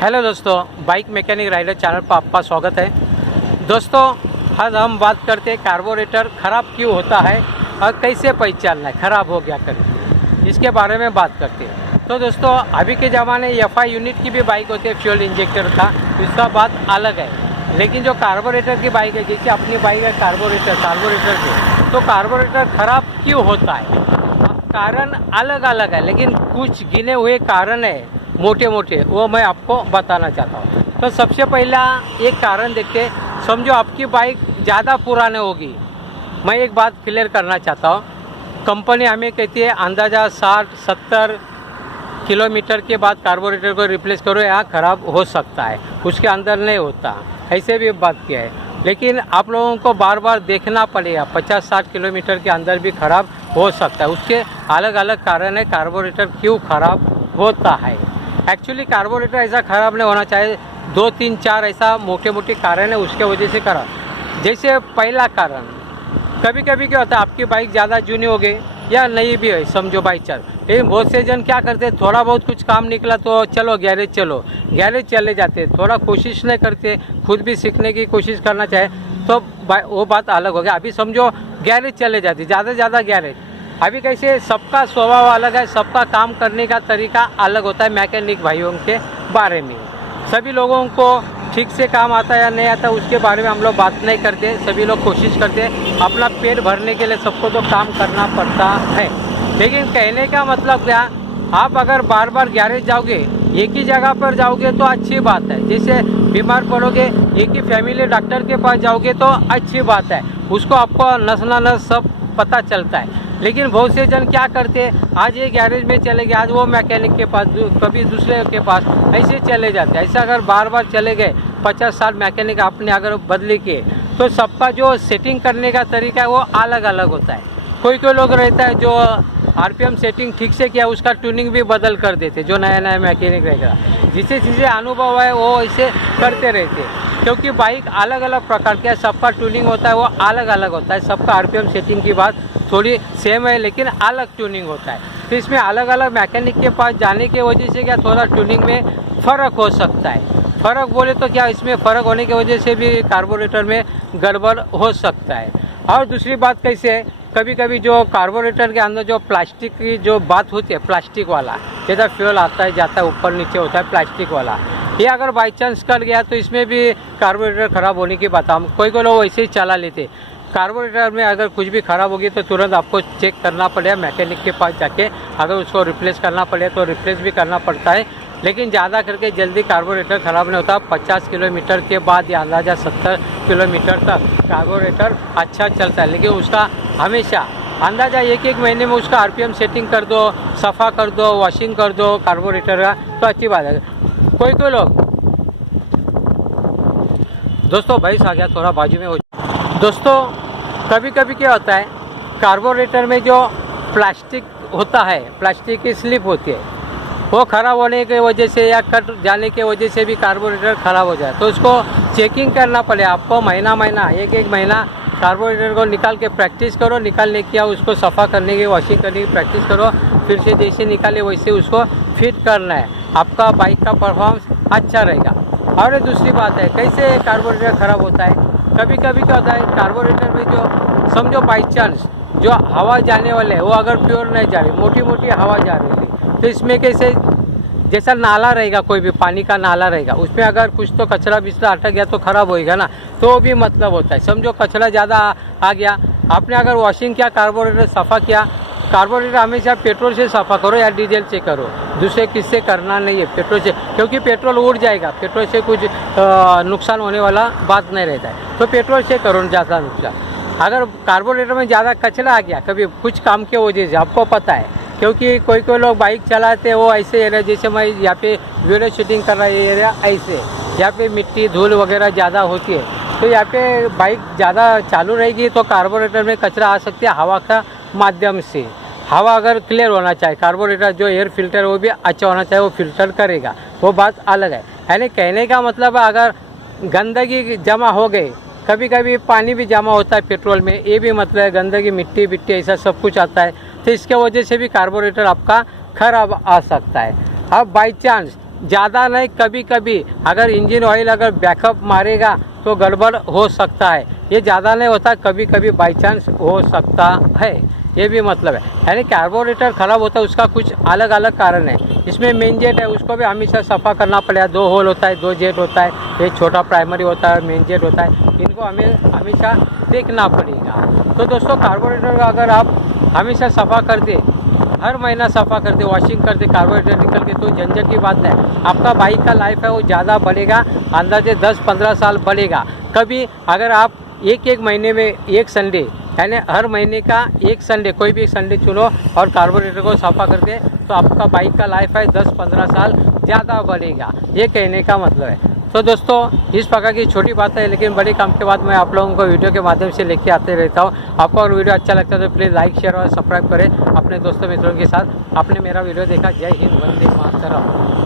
Hello दोस्तों, bike mechanic rider channel पर आपका स्वागत है। दोस्तों, आज हम बात करते हैं कार्बोरेटर ख़राब क्यों होता है और कैसे पहचानना है ख़राब हो गया करके, इसके बारे में बात करते हैं। तो दोस्तों, अभी के ज़माने FI यूनिट की भी बाइक होती है, फ्यूल इंजेक्टर का, इसका बात अलग है। लेकिन जो कार्बोरेटर की बाइक है, जैसे अपनी बाइक है कार्बोरेटर की, तो कार्बोरेटर ख़राब क्यों होता है, कारण अलग अलग है, लेकिन कुछ गिने हुए कारण है मोटे मोटे, वो मैं आपको बताना चाहता हूँ। तो सबसे पहला एक कारण देखते, समझो आपकी बाइक ज़्यादा पुरानी होगी। मैं एक बात क्लियर करना चाहता हूँ, कंपनी हमें कहती है अंदाज़ा 60-70 किलोमीटर के बाद कार्बोरेटर को रिप्लेस करो, यहाँ ख़राब हो सकता है, उसके अंदर नहीं होता, ऐसे भी बात किया है। लेकिन आप लोगों को बार बार देखना पड़ेगा, 50-60 किलोमीटर के अंदर भी ख़राब हो सकता है। उसके अलग अलग कारण है कार्बोरेटर क्यों ख़राब होता है। एक्चुअली कार्बोरेटर ऐसा ख़राब नहीं होना चाहिए, 2-3-4 ऐसा मोटे मोटे कारण है, उसके वजह से ख़राब। जैसे पहला कारण, कभी कभी क्या होता है, आपकी बाइक ज़्यादा जूनी हो गई या नई भी है, समझो बाइक चल, लेकिन बहुत से जन क्या करते हैं, थोड़ा बहुत कुछ काम निकला तो चलो गैरेज चले जाते, थोड़ा कोशिश नहीं करते, खुद भी सीखने की कोशिश करना चाहे तो वो बात अलग हो गया। अभी समझो गैरेज चले जाते, ज़्यादा से ज़्यादा गैरेज। अभी कैसे सबका स्वभाव अलग है, सबका काम करने का तरीका अलग होता है। मैकेनिक भाइयों के बारे में सभी लोगों को ठीक से काम आता है या नहीं आता, उसके बारे में हम लोग बात नहीं करते। सभी लोग कोशिश करते हैं, अपना पेट भरने के लिए सबको तो काम करना पड़ता है। लेकिन कहने का मतलब क्या, आप अगर बार बार गैरेज जाओगे, एक ही जगह पर जाओगे तो अच्छी बात है। जैसे बीमार पड़ोगे, एक ही फैमिली डॉक्टर के पास जाओगे तो अच्छी बात है, उसको आपको नस ना नस सब पता चलता है। लेकिन बहुत से जन क्या करते हैं, आज ये गैरेज में चले गए, आज वो मैकेनिक के पास, कभी दूसरे के पास, ऐसे चले जाते हैं। ऐसा अगर बार बार चले गए, 50-60 मैकेनिक आपने अगर बदले किए, तो सबका जो सेटिंग करने का तरीका है वो अलग अलग होता है। कोई लोग रहता है जो RPM सेटिंग ठीक से किया, उसका ट्यूनिंग भी बदल कर देते, जो नया मैकेनिक रहेगा, जिससे चीज़ें अनुभव है वो ऐसे करते रहते। क्योंकि बाइक अलग अलग प्रकार के, सबका ट्यूनिंग होता है वो अलग अलग होता है। सबका RPM सेटिंग की बात थोड़ी सेम है, लेकिन अलग ट्यूनिंग होता है। तो इसमें अलग अलग मैकेनिक के पास जाने की वजह से क्या थोड़ा ट्यूनिंग में फ़र्क हो सकता है। फ़र्क बोले तो क्या, इसमें फ़र्क होने की वजह से भी कार्बोरेटर में गड़बड़ हो सकता है। और दूसरी बात कैसे है, कभी कभी जो कार्बोरेटर के अंदर जो प्लास्टिक की जो बात होती है, प्लास्टिक वाला जैसा फ्यूल आता है जाता है ऊपर नीचे होता है प्लास्टिक वाला, ये अगर बाई चांस कर गया तो इसमें भी कार्बोरेटर ख़राब होने की बात। हम कोई लोग वैसे ही चला लेते। कार्बोरेटर में अगर कुछ भी ख़राब होगी तो तुरंत आपको चेक करना पड़ेगा मैकेनिक के पास जाके, अगर उसको रिप्लेस करना पड़े तो रिप्लेस भी करना पड़ता है। लेकिन ज़्यादा करके जल्दी कार्बोरेटर ख़राब नहीं होता। 50 किलोमीटर के बाद या अंदाज़ा 70 किलोमीटर तक कार्बोरेटर अच्छा चलता है। लेकिन उसका हमेशा अंदाज़ा एक महीने में उसका RPM सेटिंग कर दो, सफ़ा कर दो, वॉशिंग कर दो कार्बोरेटर का, तो अच्छी बात है। कोई लोग, दोस्तों भैंस आ गया, थोड़ा बाजू में हो। दोस्तों, कभी कभी क्या होता है, कार्बोरेटर में जो प्लास्टिक होता है, प्लास्टिक की स्लिप होती है, वो ख़राब होने की वजह से या कट जाने की वजह से भी कार्बोरेटर ख़राब हो जाए। तो उसको चेकिंग करना पड़े आपको, महीना एक महीना कार्बोरेटर को निकाल के प्रैक्टिस करो। निकालने की उसको सफ़ा करने की, वॉशिंग करने की प्रैक्टिस करो, फिर से जैसे निकाले वैसे उसको फिट करना है। आपका बाइक का परफॉर्मेंस अच्छा रहेगा। और दूसरी बात है, कैसे कार्बोरेटर ख़राब होता है, कभी कभी क्या होता है, कार्बोरेटर में जो समझो बाई चांस जो हवा जाने वाले है वो अगर प्योर नहीं जा रही, मोटी मोटी हवा जा रही है, तो इसमें कैसे, जैसा नाला रहेगा, कोई भी पानी का नाला रहेगा, उसमें अगर कुछ तो कचरा बिचरा अटक गया तो ख़राब होएगा ना, तो वो भी मतलब होता है। समझो कचरा ज़्यादा आ गया, आपने अगर वॉशिंग किया, कार्बोरेटर सफ़ा किया, कार्बोरेटर हमेशा पेट्रोल से सफ़ा करो या डीजल से करो, दूसरे किससे करना नहीं है, पेट्रोल से, क्योंकि पेट्रोल उड़ जाएगा, पेट्रोल से कुछ नुकसान होने वाला बात नहीं रहता है। तो पेट्रोल से करो ज़्यादा नुकसान। अगर कार्बोरेटर में ज़्यादा कचरा आ गया कभी कुछ काम के वजह से, आपको पता है, क्योंकि कोई लोग बाइक चलाते हैं वो ऐसे एरिया, जैसे मैं यहाँ पे वीडियो शूटिंग कर रहा है, ये एरिया ऐसे, यहाँ पे मिट्टी धूल वगैरह ज़्यादा होती है, तो यहाँ पे बाइक ज़्यादा चालू रहेगी तो कार्बोरेटर में कचरा आ सकती है हवा का माध्यम से। हवा अगर क्लियर होना चाहिए, कार्बोरेटर जो एयर फिल्टर वो भी अच्छा होना चाहिए, वो फिल्टर करेगा, वो बात अलग है। यानी कहने का मतलब है, अगर गंदगी जमा हो गई, कभी कभी पानी भी जमा होता है पेट्रोल में, ये भी मतलब है गंदगी, मिट्टी ऐसा सब कुछ आता है, तो इसके वजह से भी कार्बोरेटर आपका खराब आ सकता है। अब बाई चांस ज़्यादा नहीं, कभी कभी अगर इंजन ऑयल अगर बैकअप मारेगा तो गड़बड़ हो सकता है। ये ज़्यादा नहीं होता, कभी कभी बाई चांस हो सकता है, ये भी मतलब है। यानी कार्बोरेटर ख़राब होता है उसका कुछ अलग अलग कारण है। इसमें मेन जेट है, उसको भी हमेशा सफ़ा करना पड़ेगा। 2 होल होता है, 2 जेट होता है, एक छोटा प्राइमरी होता है, मेन जेट होता है, इनको हमें हमेशा देखना पड़ेगा। तो दोस्तों कार्बोरेटर का अगर आप हमेशा सफ़ा कर दे, हर महीना सफ़ा कर दे, वॉशिंग कर दे कार्बोरेटर निकल के, तो झंझट की बात नहीं। आपका बाइक का लाइफ है वो ज़्यादा बढ़ेगा, अंदाजे 10-15 साल बढ़ेगा। कभी अगर आप एक महीने में एक संडे, यानी हर महीने का एक संडे, कोई भी एक संडे चुनो और कार्बोरेटर को सफ़ा करके, तो आपका बाइक का लाइफ है 10-15 साल ज़्यादा बढ़ेगा, ये कहने का मतलब है। तो दोस्तों इस प्रकार की छोटी बात है, लेकिन बड़े काम के बाद मैं आप लोगों को वीडियो के माध्यम से लेके आते रहता हूँ। आपको अगर वीडियो अच्छा लगता है तो प्लीज़ लाइक, शेयर और सब्सक्राइब करें अपने दोस्तों मित्रों के साथ। आपने मेरा वीडियो देखा, जय हिंद, वंदे मातरम।